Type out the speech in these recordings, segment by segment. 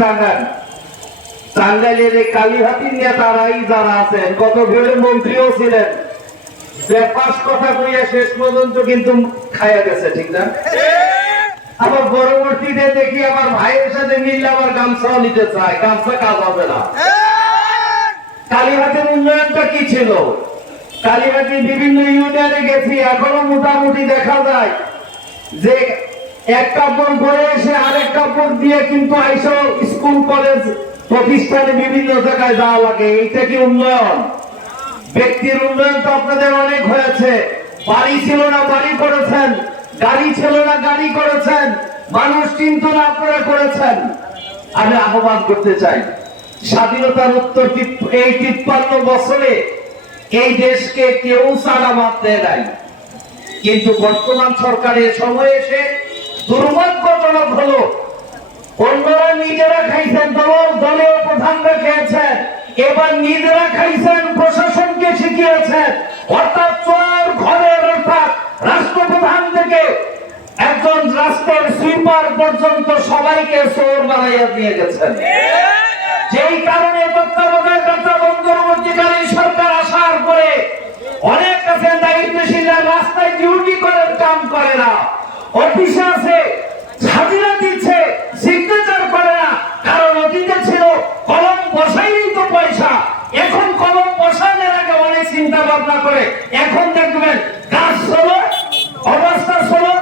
টাঙ্গাইল টাঙ্গাইলের এই কালীহাতির নেতারাই যারা আছেন কত ভেবে মন্ত্রীও ছিলেন। যে কালীহাটের কি ছিল? কালীহাটি বিভিন্ন ইউনিয়নে গেছি, এখনও মোটামুটি দেখা যায় যে এক কাপড় পরে এসে আরেক কাপড় দিয়ে কিন্তু আইসো, স্কুল, কলেজ, প্রতিষ্ঠানে বিভিন্ন জায়গায় যাওয়া লাগে। এইটা কি উন্নয়ন? ব্যক্তির উন্নয়ন তো আপনাদের অনেক হয়েছে। বাড়ি ছিল না, বাড়ি করেছেন। গাড়ি ছিল না, গাড়ি করেছেন। মানুষ কিন্তু না, আপনারা করেছেন। আমি আহ্বান করতে চাই। স্বাধীনতার উত্তর এই তিপ্পান্ন বছরে এই দেশকে কেউ সালামাত দেয় নাই। কিন্তু বর্তমান সরকারের সময় এসে অন্যরা নিজেরা খাইছেন দল দলীয় প্রধানরা খেয়েছেন এবার নিজেরা খাইছেন, প্রশাসনকে শিখিয়েছেন অর্থাৎ চোর, ঘরের অর্থাৎ রাষ্ট্রপ্রধান থেকে একজন রাষ্ট্রের সুইপার পর্যন্ত সবাইকে চোর বানাইয়া দিয়ে গেছেন। যেই কারণে তত্ত্বাবধায়কতা অন্তর্বর্তীকালীন সরকার আসার পরে অনেক কাছে দায়িত্বশীলরা রাস্তায় ডিউটি করার কাম করে না। অফিসে আছে হাজিরা দিচ্ছে সিগনেচার করে না কারণ অতীতে ছিল কলম বসাইলেই তো পয়সা এখন কলম বসানোর আগে অনেক চিন্তা ভাবনা করে এখন দেখবেন কাজ চলো অবস্থা চলো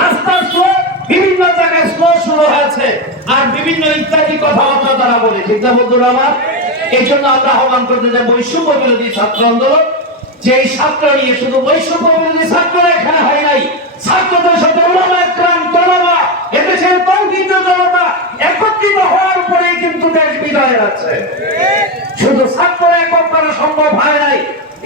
রাস্তা স্লো বিভিন্ন জায়গায় স্লো শুরু হয়েছে। আর বিভিন্ন ইত্যাদি কথাবার্তা তারা বলে। ঠিক না বন্ধুরা আমার? এই জন্য আমরা আহ্বান করতে চাই বৈষম্য বিরোধী ছাত্র আন্দোলন। যে ছাত্র নিয়ে শুধু বৈষম্য বিরোধী ছাত্ররা এখানে হয় নাই। ছাত্রদের সাথে এদেশের তৌহিদ জনতা একত্রিত হওয়ার পরেই কিন্তু দেশ বিদায় আছে।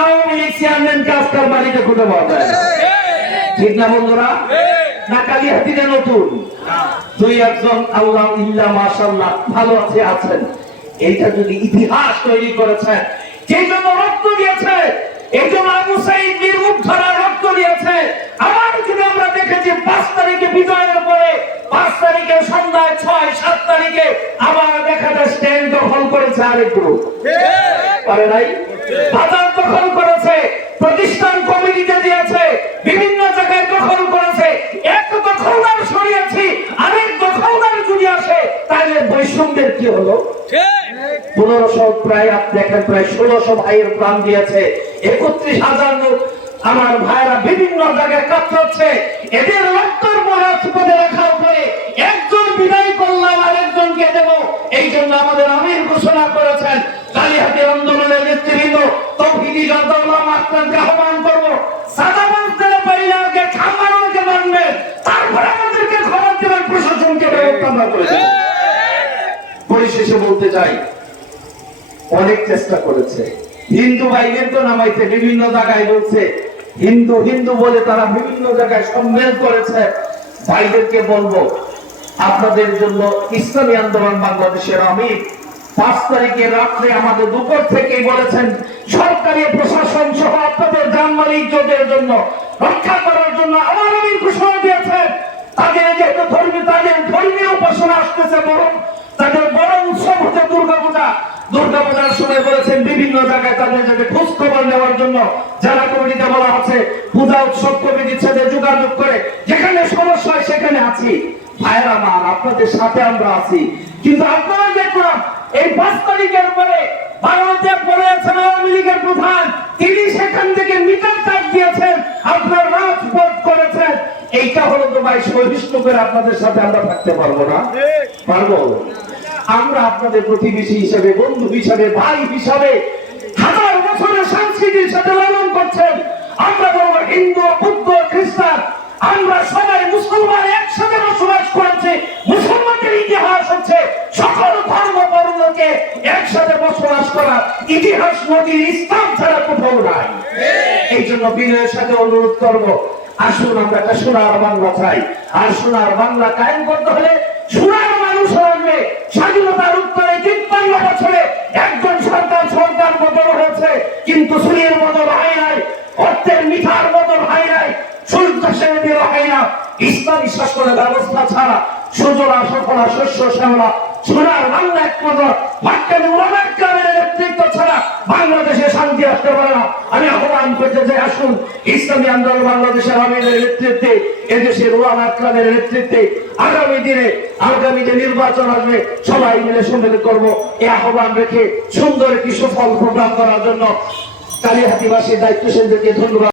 আওয়ামী লীগ চেয়ারম্যানকে আজকাল বাড়িতে খুঁজে পাওয়া যায় ঠিক না বন্ধুরা? না কালিহাতিতে নতুন। দুই একজন আল্লাহ ইল্লা মাশাল্লাহ ভালো আছে আছেন। এইটা যদি ইতিহাস তৈরি করেছেন যে জন্য রক্ত দিয়েছে এই জন্য আবু সাইদ নির্মুগ্ধরা রক্ত দিয়েছে। আবার যদি আমরা দেখেছি পাঁচ তারিখে বিজয়ের পরে পাঁচ তারিখে সন্ধ্যায় ছয় সাত তারিখে আবার দেখা যায় স্ট্যান্ড দখল করেছে আরেক গ্রুপ পারে নাই? বাজার দখল করেছে প্রতিষ্ঠান কমিটিতে দিয়েছে বিভিন্ন জায়গায় দখল করেছে। এক দখলদার সরিয়েছি আরেক দখলদার যদি আসে তাহলে বৈষম্যের কি হলো? পনেরোশো প্রায় আপনি দেখেন প্রায় ষোলোশো ভাইয়ের প্রাণ দিয়েছে। একত্রিশ হাজার লোক আমার ভাইরা বিভিন্ন জায়গায় কাতরাচ্ছে এদের রক্তর মহাজ পদে রাখার পরে একজন বিদায় করলাম আরেকজনকে দেব এই জন্য আমাদের আমির ঘোষণা করেছেন কালীহাটি আন্দোলনের নেতৃবৃন্দ তৌহিদি মাস্টারকে আহ্বান মানবেন তারপরে আমাদেরকে খবর দেবেন প্রশাসনকে ব্যবস্থা আমরা করে পরিশেষে বলতে চাই, অনেক চেষ্টা করেছে। হিন্দু ভাইদের তো নামাইতে বিভিন্ন জায়গায় বলছে, হিন্দু হিন্দু বলে তারা বিভিন্ন জায়গায় সম্মেলন করেছে। ভাইদেরকে বলব, আপনাদের জন্য ইসলামী আন্দোলন বাংলাদেশের আমি পাঁচ তারিখে রাত্রে আমাদের দুপুর থেকেই বলেছেন, সরকারি প্রশাসন সহ আপনাদের জানমাল ইজ্জতের জন্য, রক্ষা করার জন্য আমার আমি ঘোষণা দিয়েছেন। তাদের যেহেতু ধর্মীয় তাদের ধর্মীয় উপাসনা আসতেছে বরং, তাদের বড় উৎসব হচ্ছে দুর্গাপূজা। দুর্গাপূজার সময় বলেছেন, বিভিন্ন জায়গায় তাদের যাতে খোঁজ খবর নেওয়ার জন্য যারা কমিটিতে বলা পূজা উৎসব কমিটির সাথে যোগাযোগ করে, যেখানে সমস্যা সেখানে আছি। মান আপনাদের সাথে আমরা আছি। কিন্তু আপনারা দেখলাম এই পাঁচ তারিখের পরে ভারতে পড়ে আওয়ামী লীগের প্রধান, তিনি সেখান থেকে মিটার চাপ দিয়েছেন, আপনার রাজপথ করেছেন। এইটা হলো তো ভাই সহিষ্ণু করে আপনাদের সাথে আমরা থাকতে পারব না। পারব? আমরা আপনাদের প্রতিবেশী হিসেবে, বন্ধু হিসাবে, ভাই হিসাবে হাজার বছরের সাংস্কৃতিক মসজিদের সাথে লালন করছেন। আমরা বলব হিন্দু, বুদ্ধ, খ্রিস্টান, আমরা সবাই মুসলমান একসাথে বসবাস করেছি মুসলমানদের ইতিহাস হচ্ছে সকল ধর্ম বর্ণকে একসাথে বসবাস করা ইতিহাস নদীর ইসলাম ছাড়া কোথাও নাই। এই জন্য বিনয়ের সাথে অনুরোধ করব আসুন আমরা একটা সোনার বাংলা চাই। আর সোনার বাংলা কায়েম করতে হলে সোনার মানুষ আসবে স্বাধীনতার উত্তরে তিপ্পান্ন বছরে একজন সরকার সরকার বদল হয়েছে কিন্তু সুনির বদল হয় নাই। অর্থের মিঠার বদল হয় নাই সূর্য সেনে দেওয়া হয় না ইসলামী শাসনের ব্যবস্থা ছাড়া সুজলা সফলা শস্য শ্যামলা সোনার বাংলা একমাত্র উলামায়ে কেরামের নেতৃত্ব ছাড়া বাংলাদেশে শান্তি আসতে পারে না। আমি আহ্বান করতে আসুন, ইসলামী আন্দোলন বাংলাদেশের আমিরের নেতৃত্বে, এদেশের নেতৃত্বে আগামী দিনে আগামী যে নির্বাচন আসবে, সবাই মিলে সম্মিলিত করব। আহ্বান রেখে সুন্দর একটি সফল প্রোগ্রাম করার জন্য কালীহাতিবাসীর দায়িত্বশীলদেরকে ধন্যবাদ।